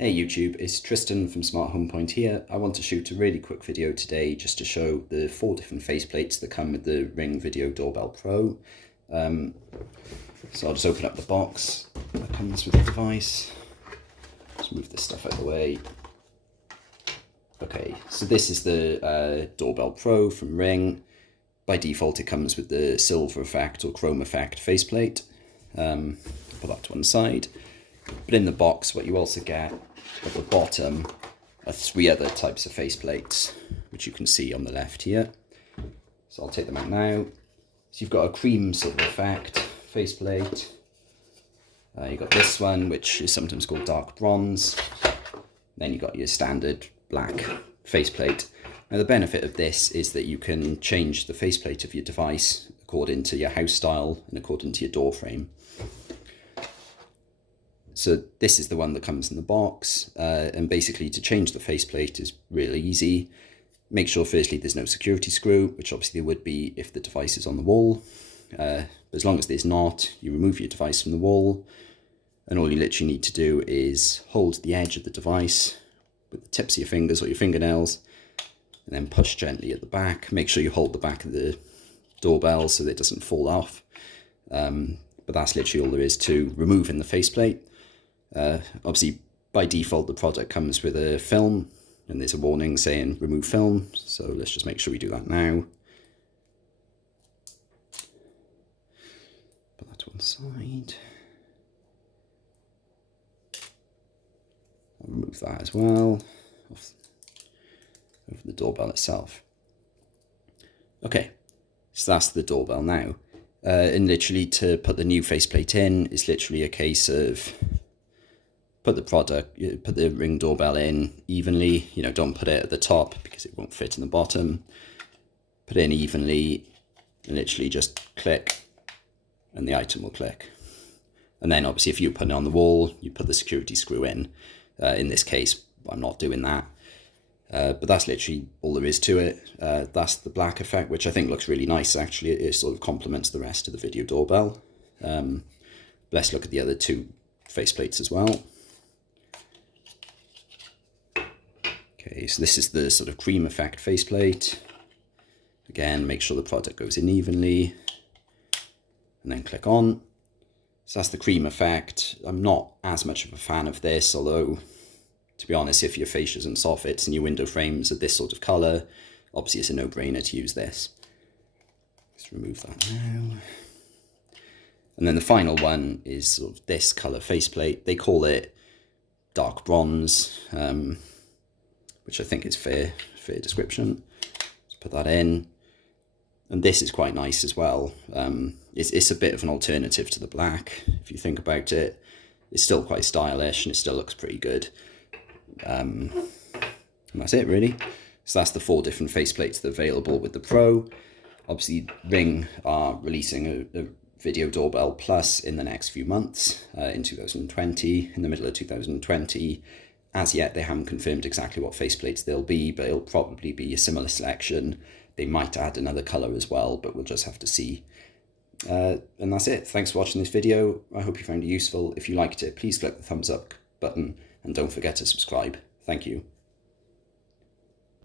Hey YouTube, it's Tristan from Smart Home Point here. I want to shoot a really quick video today just to show the 4 different faceplates that come with the Ring Video Doorbell Pro. So I'll just open up the box that comes with the device. Just move this stuff out of the way. Okay, so this is the Doorbell Pro from Ring. By default it comes with the silver effect or chrome effect faceplate. Put that to one side. But in the box, what you also get at the bottom are 3 other types of faceplates, which you can see on the left here. So I'll take them out now. So you've got a cream silver effect faceplate. You've got this one, which is sometimes called dark bronze. Then you've got your standard black faceplate. Now the benefit of this is that you can change the faceplate of your device according to your house style and according to your door frame. So this is the one that comes in the box, and basically to change the faceplate is really easy. Make sure firstly there's no security screw, which obviously there would be if the device is on the wall. But as long as there's not, you remove your device from the wall, and all you literally need to do is hold the edge of the device with the tips of your fingers or your fingernails, and then push gently at the back. Make sure you hold the back of the doorbell so that it doesn't fall off. But that's literally all there is to removing the faceplate. Obviously by default the product comes with a film and there's a warning saying remove film, so let's just make sure we do that now. Put that to one side. I'll remove that as well off the doorbell itself. Okay, so that's the doorbell now, and literally to put the new faceplate in is literally a case of put the Ring doorbell in evenly. Don't put it at the top because it won't fit in the bottom. Put it in evenly and literally just click and the item will click. And then obviously if you put it on the wall, you put the security screw in. In this case, I'm not doing that. But that's literally all there is to it. That's the black effect, which I think looks really nice actually. It sort of complements the rest of the video doorbell. Let's look at the other 2 faceplates as well. Okay, so this is the sort of cream effect faceplate. Again, make sure the product goes in evenly and then click on. So that's the cream effect. I'm not as much of a fan of this, although to be honest, if your fascias and soffits and your window frames are this sort of color, obviously it's a no-brainer to use this. Let's remove that now. And then the final one is sort of this color faceplate. They call it dark bronze, which I think is fair description. Let's put that in. And this is quite nice as well. It's a bit of an alternative to the black. If you think about it, it's still quite stylish and it still looks pretty good. And that's it really. So that's the 4 different faceplates that are available with the Pro. Obviously Ring are releasing a Video Doorbell Plus in the next few months, in 2020, in the middle of 2020. As yet they haven't confirmed exactly what faceplates they'll be, but it'll probably be a similar selection. They might add another colour as well, but we'll just have to see. And that's it. Thanks for watching this video. I hope you found it useful. If you liked it, please click the thumbs up button and don't forget to subscribe. Thank you.